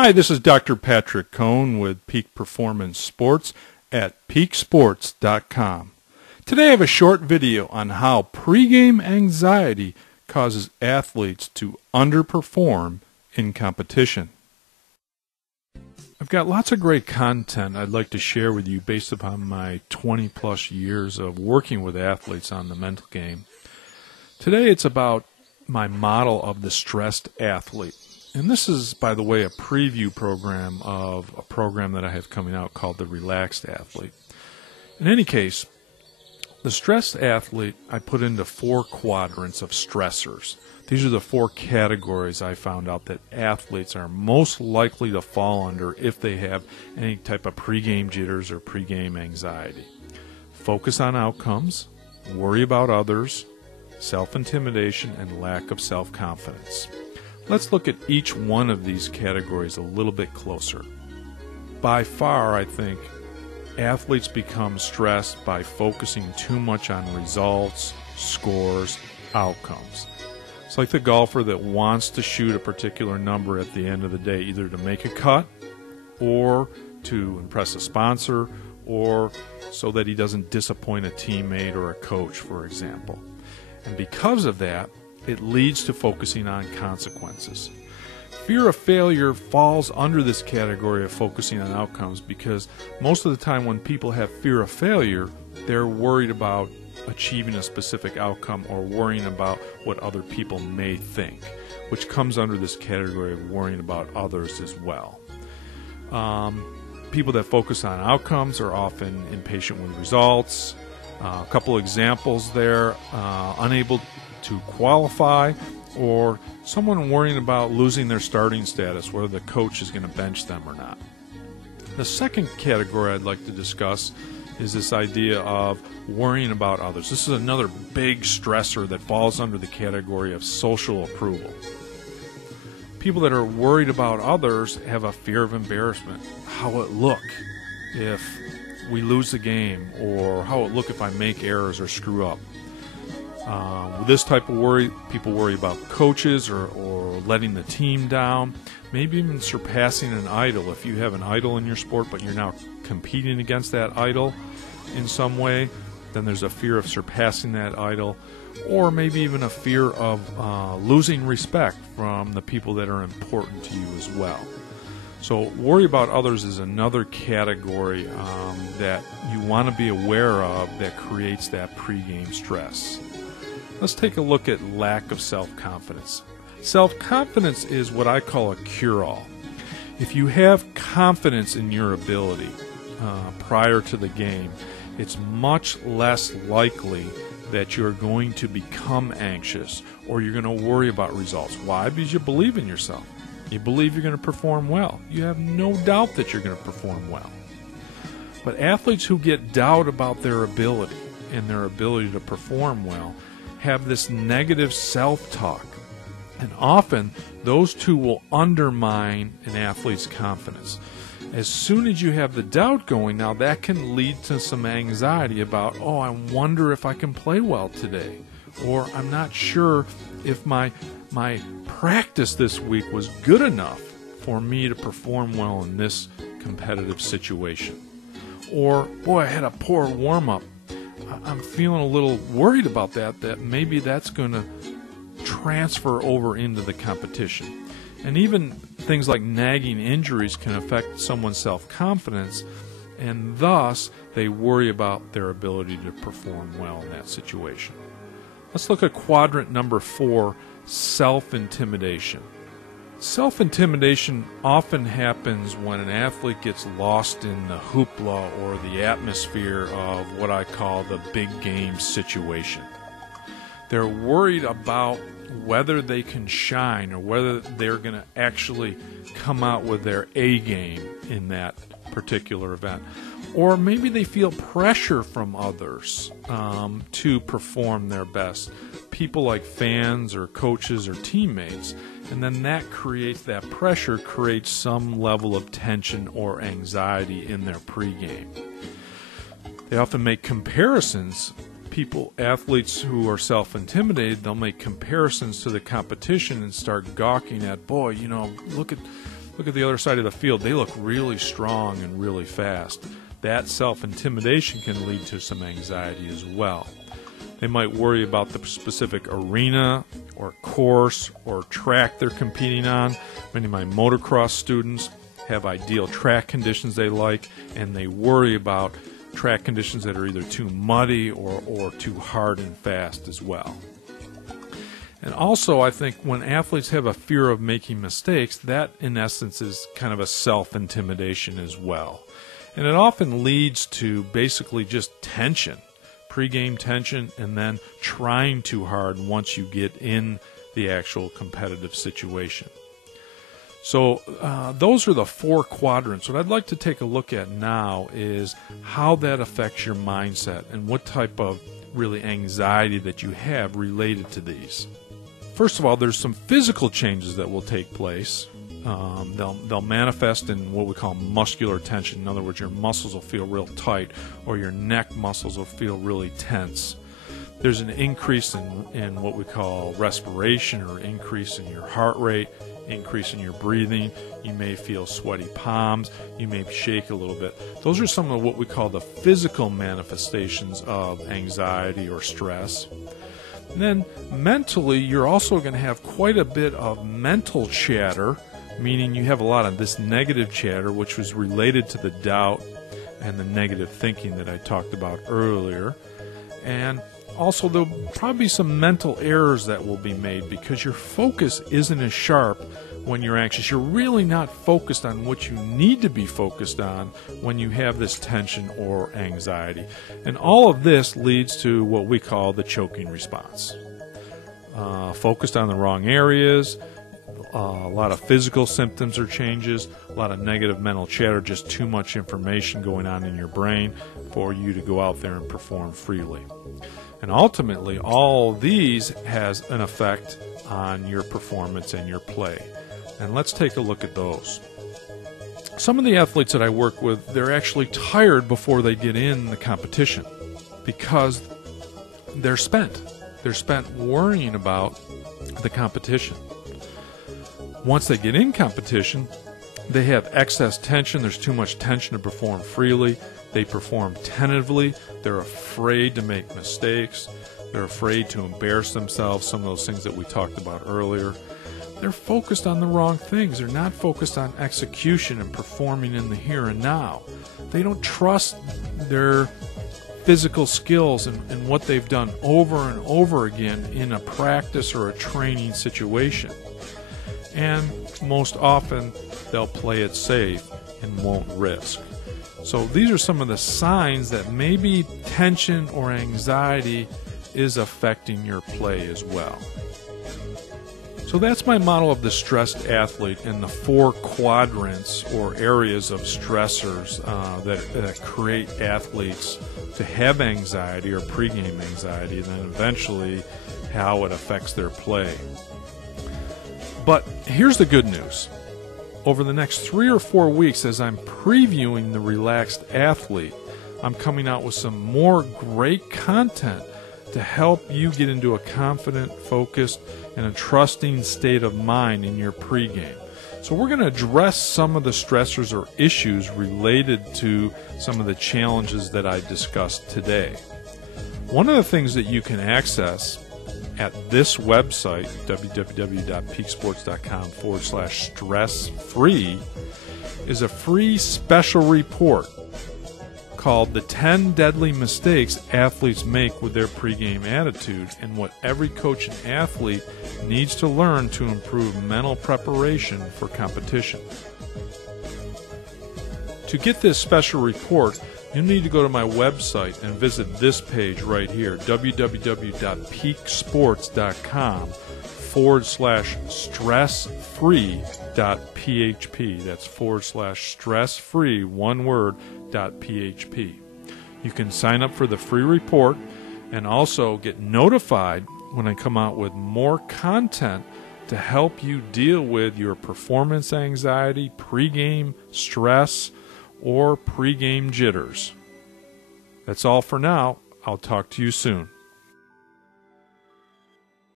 Hi, this is Dr. Patrick Cohn with Peak Performance Sports at peaksports.com. Today I have a short video on how pregame anxiety causes athletes to underperform in competition. I've got lots of great content I'd like to share with you based upon my 20 plus years of working with athletes on the mental game. Today it's about my model of the stressed athlete. And this is, by the way, a preview program of a program that I have coming out called the Relaxed Athlete. In any case, the stressed athlete I put into 4 quadrants of stressors. These are the 4 categories I found out that athletes are most likely to fall under if they have any type of pregame jitters or pregame anxiety. Focus on outcomes, worry about others, self-intimidation, and lack of self-confidence. Let's look at each one of these categories a little bit closer. By far, I think, athletes become stressed by focusing too much on results, scores, outcomes. It's like the golfer that wants to shoot a particular number at the end of the day, either to make a cut or to impress a sponsor or so that he doesn't disappoint a teammate or a coach, for example. And because of that, it leads to focusing on consequences. Fear of failure falls under this category of focusing on outcomes because most of the time when people have fear of failure, they're worried about achieving a specific outcome or worrying about what other people may think, which comes under this category of worrying about others as well. People that focus on outcomes are often impatient with results. A couple examples there, unable to qualify, or someone worrying about losing their starting status, whether the coach is going to bench them or not. The second category I'd like to discuss is this idea of worrying about others. This is another big stressor that falls under the category of social approval. People that are worried about others have a fear of embarrassment. How will it look if we lose the game, or how will it look if I make errors or screw up? With this type of worry, people worry about coaches or letting the team down, maybe even surpassing an idol. If you have an idol in your sport but you're now competing against that idol in some way, then there's a fear of surpassing that idol, or maybe even a fear of losing respect from the people that are important to you as well. So worry about others is another category that you want to be aware of that creates that pregame stress. Let's take a look at lack of self-confidence. Self-confidence is what I call a cure-all. If you have confidence in your ability prior to the game, it's much less likely that you're going to become anxious or you're going to worry about results. Why? Because you believe in yourself. You believe you're going to perform well. You have no doubt that you're going to perform well. But athletes who get doubt about their ability and their ability to perform well have this negative self-talk. And often, those two will undermine an athlete's confidence. As soon as you have the doubt going, now that can lead to some anxiety about, oh, I wonder if I can play well today. Or I'm not sure if my practice this week was good enough for me to perform well in this competitive situation. Or, boy, I had a poor warm-up. I'm feeling a little worried about that maybe that's going to transfer over into the competition. And even things like nagging injuries can affect someone's self-confidence, and thus they worry about their ability to perform well in that situation. Let's look at quadrant number 4, self-intimidation. Self-intimidation often happens when an athlete gets lost in the hoopla or the atmosphere of what I call the big game situation. They're worried about whether they can shine or whether they're going to actually come out with their A game in that particular event. Or maybe they feel pressure from others to perform their best. People like fans or coaches or teammates. And then that creates, that pressure creates some level of tension or anxiety in their pregame. They often make comparisons. Athletes who are self-intimidated, they'll make comparisons to the competition and start gawking at, boy, look at look at the other side of the field. They look really strong and really fast. That self-intimidation can lead to some anxiety as well. They might worry about the specific arena or course or track they're competing on. Many of my motocross students have ideal track conditions they like, and they worry about track conditions that are either too muddy or too hard and fast as well. And also, I think when athletes have a fear of making mistakes, that in essence is kind of a self-intimidation as well. And it often leads to basically just tension, pre-game tension, and then trying too hard once you get in the actual competitive situation. So those are the 4 quadrants. What I'd like to take a look at now is how that affects your mindset and what type of really anxiety that you have related to these. First of all, there's some physical changes that will take place. They'll manifest in what we call muscular tension. In other words, your muscles will feel real tight, or your neck muscles will feel really tense. There's an increase in what we call respiration, or increase in your heart rate, increase in your breathing. You may feel sweaty palms. You may shake a little bit. Those are some of what we call the physical manifestations of anxiety or stress. And then mentally, you're also going to have quite a bit of mental chatter, meaning you have a lot of this negative chatter, which was related to the doubt and the negative thinking that I talked about earlier. And also, there'll probably be some mental errors that will be made because your focus isn't as sharp when you're anxious. You're really not focused on what you need to be focused on when you have this tension or anxiety. And all of this leads to what we call the choking response. Focused on the wrong areas, a lot of physical symptoms or changes, a lot of negative mental chatter, just too much information going on in your brain for you to go out there and perform freely. And ultimately, all these has an effect on your performance and your play. And let's take a look at those. Some of the athletes that I work with, they're actually tired before they get in the competition because they're spent. They're spent worrying about the competition. Once they get in competition, they have excess tension. There's too much tension to perform freely. They perform tentatively. They're afraid to make mistakes. They're afraid to embarrass themselves, some of those things that we talked about earlier. They're focused on the wrong things. They're not focused on execution and performing in the here and now. They don't trust their physical skills and what they've done over and over again in a practice or a training situation. And most often, they'll play it safe and won't risk. So these are some of the signs that maybe tension or anxiety is affecting your play as well. So that's my model of the stressed athlete and the 4 quadrants or areas of stressors that create athletes to have anxiety or pregame anxiety, and then eventually how it affects their play. But here's the good news. Over the next 3 or 4 weeks, as I'm previewing the relaxed athlete, I'm coming out with some more great content to help you get into a confident, focused, and a trusting state of mind in your pregame. So we're going to address some of the stressors or issues related to some of the challenges that I discussed today. One of the things that you can access at this website, www.peaksports.com/stress-free, is a free special report called The 10 Deadly Mistakes Athletes Make with Their Pregame Attitude, and what every coach and athlete needs to learn to improve mental preparation for competition. To get this special report, you need to go to my website and visit this page right here, www.peaksports.com/stressfree.php. That's /stressfree, one word, .php. You can sign up for the free report and also get notified when I come out with more content to help you deal with your performance anxiety, pregame stress, or pregame jitters. That's all for now. I'll talk to you soon.